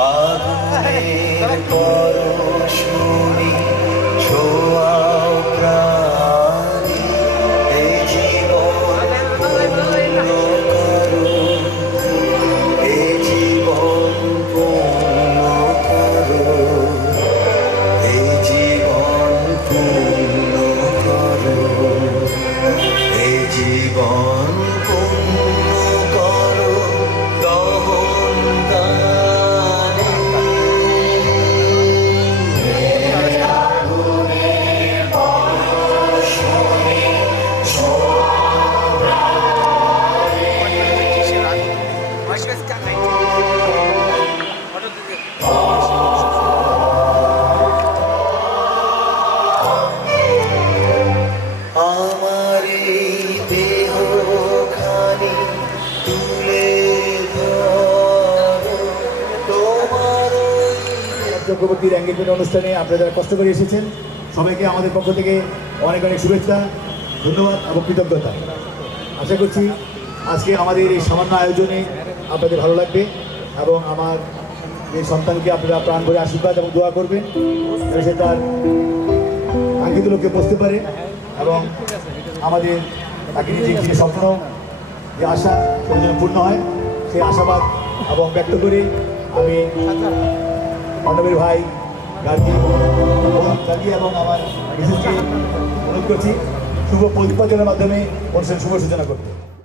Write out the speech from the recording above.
আগুনের পরশমণি ছোঁয়াও প্রাণী, এই জীবন পূর্ণ করো, এই জীবন পূর্ণ করো, এই জীবন পূর্ণ করো, এই জীবন পূর্ণ করো দহন গানে। আগুনের পরশমণি ছোঁয়াও আমার এই দেহখানি তুলে ধরো তোমার চক্রবর্তীর এঙ্গেজমেন্ট অনুষ্ঠানে আপনারা যারা কষ্ট করে এসেছেন সবাইকে আমাদের পক্ষ থেকে অনেক অনেক শুভেচ্ছা, ধন্যবাদ এবং কৃতজ্ঞতা। আশা করছি আজকে আমাদের এই সামান্য আয়োজনে আপনাদের ভালো লাগবে এবং আমার এই সন্তানকে আপনারা প্রাণ ভরে আশীর্বাদ এবং দোয়া করবেন এবং সে তার কাঙ্ক্ষিত লোককে পৌঁছতে পারে এবং আমাদের তাকে নিজে যে স্বপ্ন, যে আশা সেটা যেন পূর্ণ হয় সেই আশাবাদ এবং ব্যক্ত করে আমি অন্নবীর ভাই গার্গী এবং আমার বিশেষকে অনুরোধ করছি শুভ প্রতিপাদনের মাধ্যমে অনুষ্ঠানের শুভ সূচনা করতে।